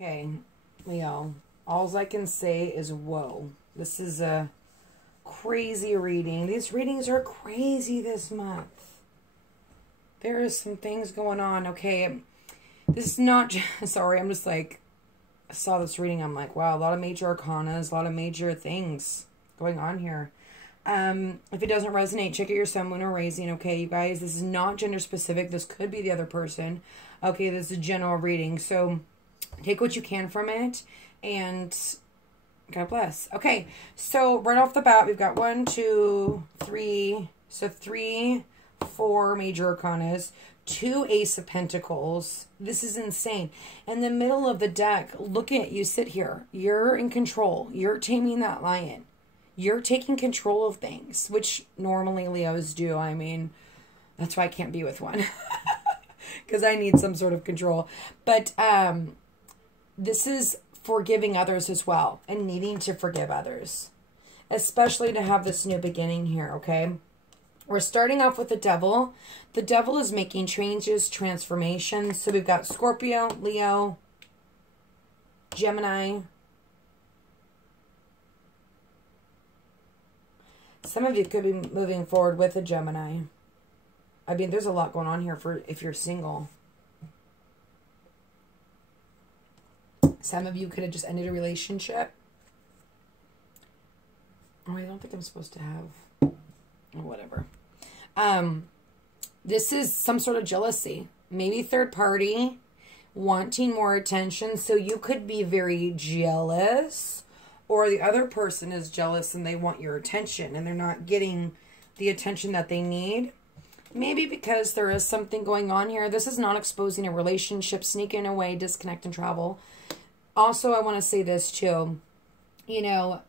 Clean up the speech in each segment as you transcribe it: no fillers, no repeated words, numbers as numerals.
Okay, Leo, all I can say is whoa. This is a crazy reading. These readings are crazy this month. There is some things going on. Okay, this is not just, sorry, I'm just like, I saw this reading. I'm like, wow, a lot of major arcanas, a lot of major things going on here. If it doesn't resonate, check out your sun, moon, or rising. Okay, you guys, this is not gender specific. This could be the other person. Okay, this is a general reading. So take what you can from it, and God bless. Okay, so right off the bat, we've got 1, 2, 3. So 3, 4 major arcanas, 2 Ace of Pentacles. This is insane. In the middle of the deck, look at you sit here. You're in control. You're taming that lion. You're taking control of things, which normally Leos do. I mean, that's why I can't be with one. Because I need some sort of control. But this is forgiving others as well, and needing to forgive others. Especially to have this new beginning here, okay? We're starting off with the devil. The devil is making changes, transformations. So we've got Scorpio, Leo, Gemini. Some of you could be moving forward with a Gemini. I mean, there's a lot going on here for if you're single. Some of you could have just ended a relationship. Oh, I don't think I'm supposed to have... whatever. This is some sort of jealousy. Maybe third party wanting more attention. So you could be very jealous, or the other person is jealous and they want your attention and they're not getting the attention that they need. Maybe because there is something going on here. This is not exposing a relationship, sneaking away, disconnect and travel. Also, I want to say this too. You know,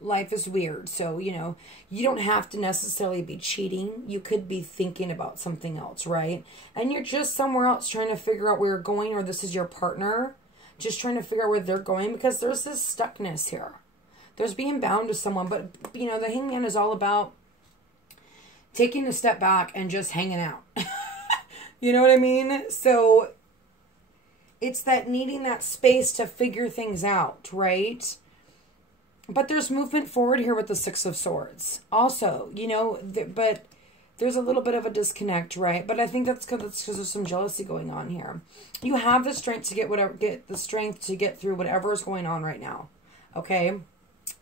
life is weird. So, you know, you don't have to necessarily be cheating. You could be thinking about something else, right? And you're just somewhere else trying to figure out where you're going, or this is your partner just trying to figure out where they're going, because there's this stuckness here. There's being bound to someone, but, you know, the hangman is all about taking a step back and just hanging out. You know what I mean? So it's that needing that space to figure things out, right? But there's movement forward here with the Six of Swords. Also, you know, but there's a little bit of a disconnect, right? But I think that's because there's some jealousy going on here. You have the strength to get through whatever is going on right now. Okay?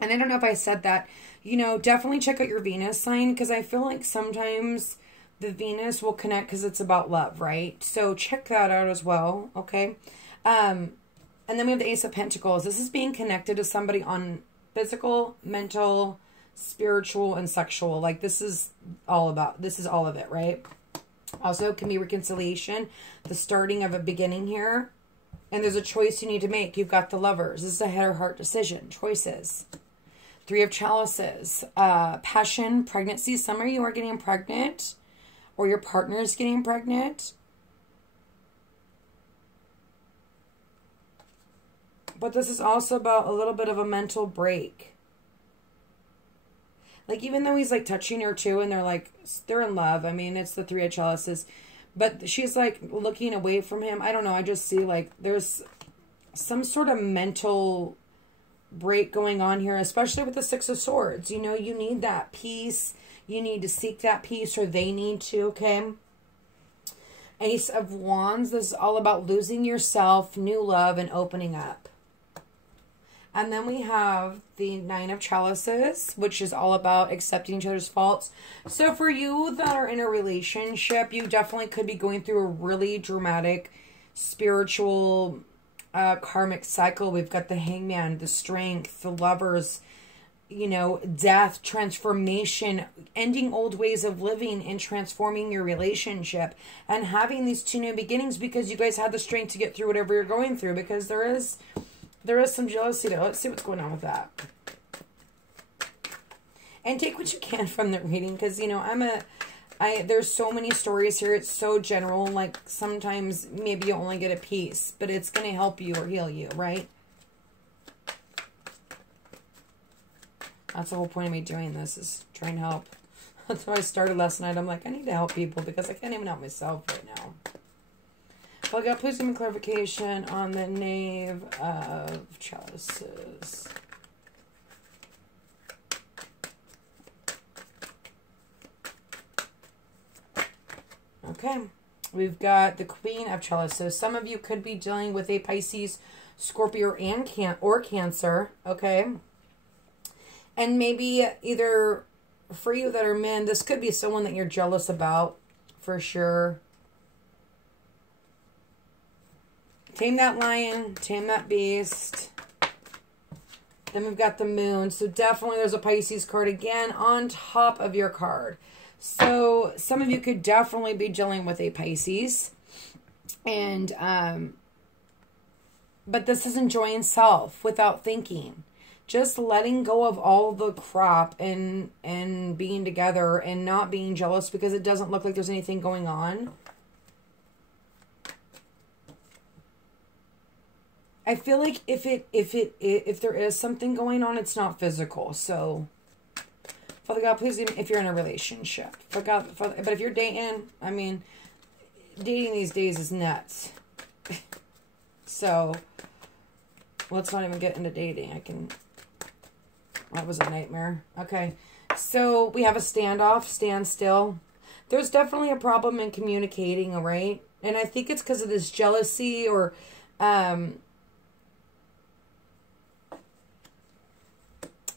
And I don't know if I said that. You know, definitely check out your Venus sign, because I feel like sometimes the Venus will connect because it's about love, right? So check that out as well, okay? And then we have the Ace of Pentacles. This is being connected to somebody on physical, mental, spiritual, and sexual. Like, this is all of it, right? Also, it can be reconciliation, the starting of a beginning here. And there's a choice you need to make. You've got the Lovers. This is a head or heart decision. Choices. 3 of Chalices. Passion, pregnancy. Some of you are getting pregnant, or your partner is getting pregnant. But this is also about a little bit of a mental break. Like, even though he's, like, touching her, too, and they're in love. I mean, it's the 3 of Chalices. But she's, like, looking away from him. I don't know. I just see, like, there's some sort of mental break going on here, especially with the 6 of Swords. You know, you need that peace. You need to seek that peace, or they need to, okay? Ace of Wands. This is all about losing yourself, new love, and opening up. And then we have the 9 of Chalices, which is all about accepting each other's faults. So for you that are in a relationship, you definitely could be going through a really dramatic spiritual karmic cycle. We've got the Hangman, the Strength, the Lovers, you know, death, transformation, ending old ways of living and transforming your relationship, and having these 2 new beginnings, because you guys had the strength to get through whatever you're going through, because there is some jealousy there. Let's see what's going on with that. And take what you can from the reading, because, you know, there's so many stories here. It's so general. Like, sometimes maybe you only get a piece, but it's going to help you or heal you, right? That's the whole point of me doing this, is trying to help. That's why I started last night. I'm like, I need to help people, because I can't even help myself right now. Father God, please give me clarification on the Knave of Chalices. Okay. We've got the Queen of Chalices. So some of you could be dealing with a Pisces, Scorpio, and Cancer. Okay. And maybe either for you that are men, this could be someone that you're jealous about for sure. Tame that lion, tame that beast. Then we've got the Moon. So definitely there's a Pisces card again on top of your card. So some of you could definitely be dealing with a Pisces. And, but this is enjoying self without thinking. Just letting go of all the crap and being together and not being jealous because it doesn't look like there's anything going on. I feel like if there is something going on, it's not physical. So, Father God, please, if you're in a relationship, Father God, but if you're dating, I mean, dating these days is nuts. So, let's not even get into dating. That was a nightmare. Okay, so we have a standoff, stand still. There's definitely a problem in communicating, all right? And I think it's because of this jealousy or,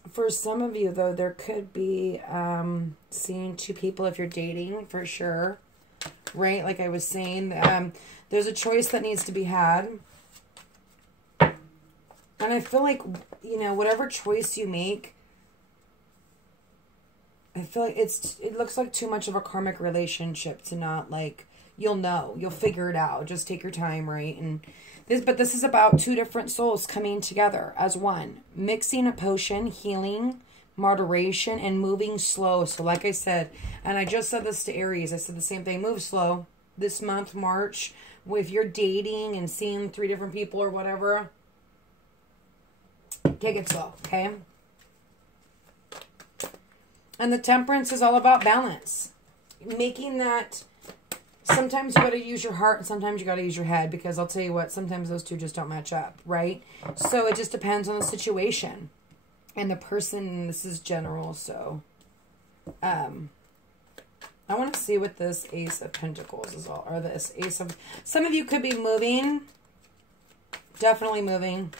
for some of you, though, there could be seeing two people if you're dating, for sure. Right? Like I was saying, there's a choice that needs to be had. And I feel like, you know, whatever choice you make, I feel like it looks like too much of a karmic relationship to not, like, you'll figure it out. Just take your time, right? And but this is about two different souls coming together as one. Mixing a potion, healing, moderation, and moving slow. So like I said, and I just said this to Aries, I said the same thing, move slow. This month, March, if you're dating and seeing 3 different people or whatever, take it slow, okay? And the Temperance is all about balance. Making that, sometimes you got to use your heart and sometimes you got to use your head, because I'll tell you what, sometimes those two just don't match up, right? So it just depends on the situation and the person. This is general, so I want to see what this Ace of Pentacles is all, or this Ace of, some of you could be moving, definitely moving.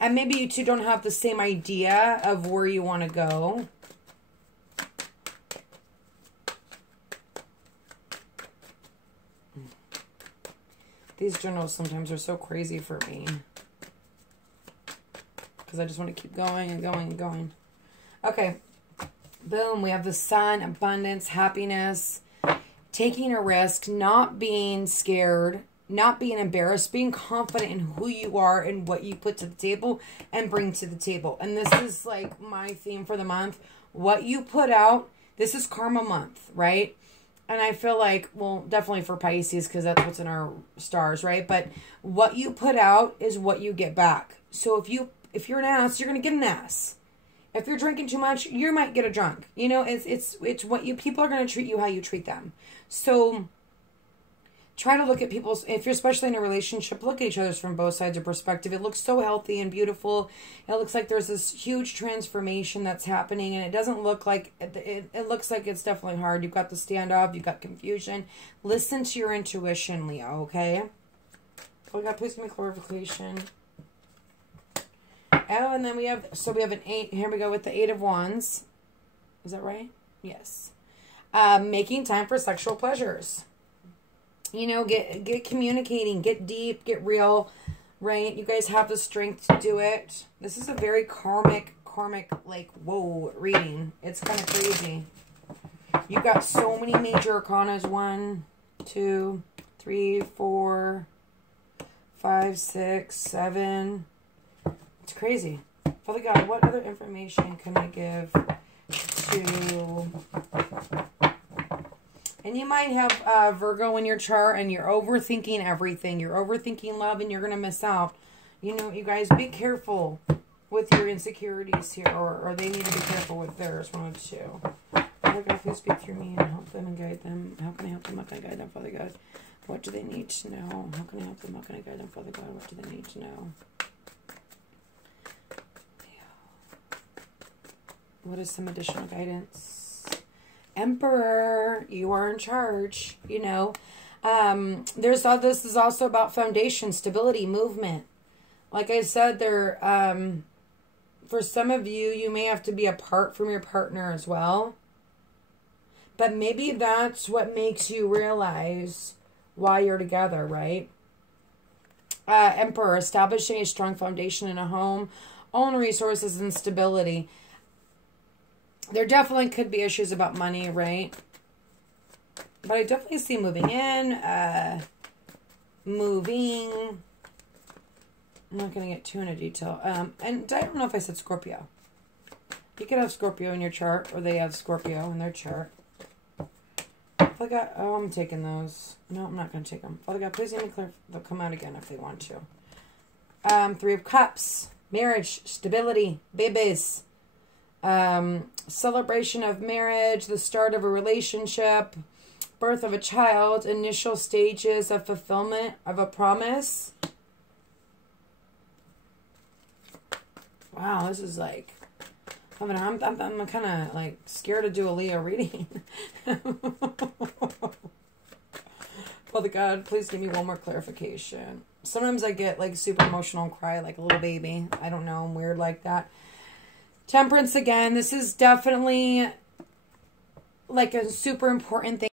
And maybe you two don't have the same idea of where you want to go. These journals sometimes are so crazy for me, because I just want to keep going and going and going. Okay. Boom. We have the Sun, abundance, happiness, taking a risk, not being scared, not being embarrassed, being confident in who you are and what you put to the table and bring to the table. And this is like my theme for the month. What you put out, this is karma month, right? And I feel like, well, definitely for Pisces, because that's what's in our stars, right? But what you put out is what you get back. So if you're an ass, you're going to get an ass. If you're drinking too much, you might get a drunk. You know, it's what you, people are going to treat you how you treat them. So try to look at people's, if you're especially in a relationship, look at each other's from both sides of perspective. It looks so healthy and beautiful. It looks like there's this huge transformation that's happening, and it doesn't look like, it looks like it's definitely hard. You've got the standoff, you've got confusion. Listen to your intuition, Leo, okay? Oh, God, please give me clarification. Oh, and then we have, so we have an 8. Here we go with the 8 of Wands. Is that right? Yes. Making time for sexual pleasures. You know, get communicating, get deep, get real, right? You guys have the strength to do it. This is a very karmic, like, whoa, reading. It's kind of crazy. You got so many major arcanas. 1, 2, 3, 4, 5, 6, 7. It's crazy. Father God, what other information can I give to... And you might have Virgo in your chart, and you're overthinking everything. You're overthinking love, and you're going to miss out. You know, you guys, be careful with your insecurities here, or they need to be careful with theirs, 1 of 2. Father God, please speak through me and help them and guide them. How can I help them? How can I guide them, Father God? What do they need to know? How can I help them? How can I guide them, Father God? What do they need to know? What is some additional guidance? Emperor, you are in charge, you know. This is also about foundation, stability, movement. Like I said, for some of you, you may have to be apart from your partner as well. But maybe that's what makes you realize why you're together, right? Emperor, establishing a strong foundation in a home, own resources and stability. There definitely could be issues about money, right? But I definitely see moving in, moving. I'm not going to get too into detail. And I don't know if I said Scorpio. You could have Scorpio in your chart, or they have Scorpio in their chart. Father God, oh, I'm taking those. No, I'm not going to take them. Father God, please let me clear. They'll come out again if they want to. 3 of Cups, marriage, stability, babies. Celebration of marriage, the start of a relationship, birth of a child, initial stages of fulfillment of a promise. Wow, this is like, I'm kind of like scared to do a Leo reading. Father God, please give me one more clarification. Sometimes I get like super emotional and cry like a little baby. I don't know, I'm weird like that. Temperance again. This is definitely like a super important thing.